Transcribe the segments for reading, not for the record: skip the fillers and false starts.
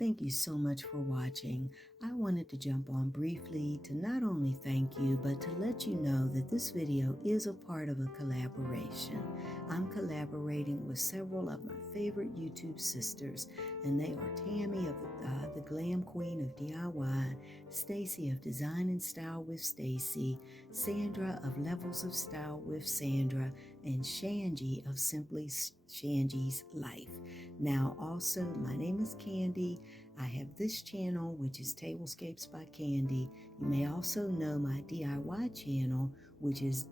thank you so much for watching. I wanted to jump on briefly to not only thank you, but to let you know that this video is a part of a collaboration. I'm collaborating with several of my favorite YouTube sisters, and they are Tammy of the Glam Queen of DIY, Stacy of Design and Style with Stacy, Sandra of Levels of Style with Sandra, and Shangie of Simply Shangie's Life. Now also, my name is Candy. I have this channel, which is Tablescapes by Candy. You may also know my DIY channel, which is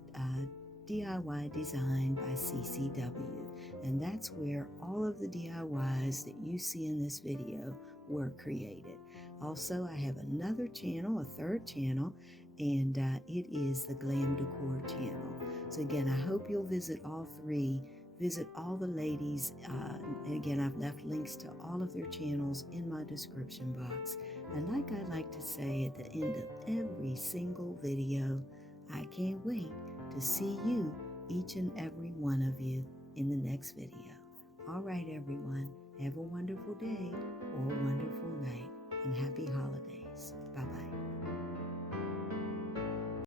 DIY Design by CCW. And that's where all of the DIYs that you see in this video were created. Also, I have another channel, a third channel, and it is the Glam Decor channel. So again, I hope you'll visit all three. Visit all the ladies, and again, I've left links to all of their channels in my description box. And like I like to say at the end of every single video, I can't wait to see you, each and every one of you, in the next video. All right, everyone, have a wonderful day or a wonderful night.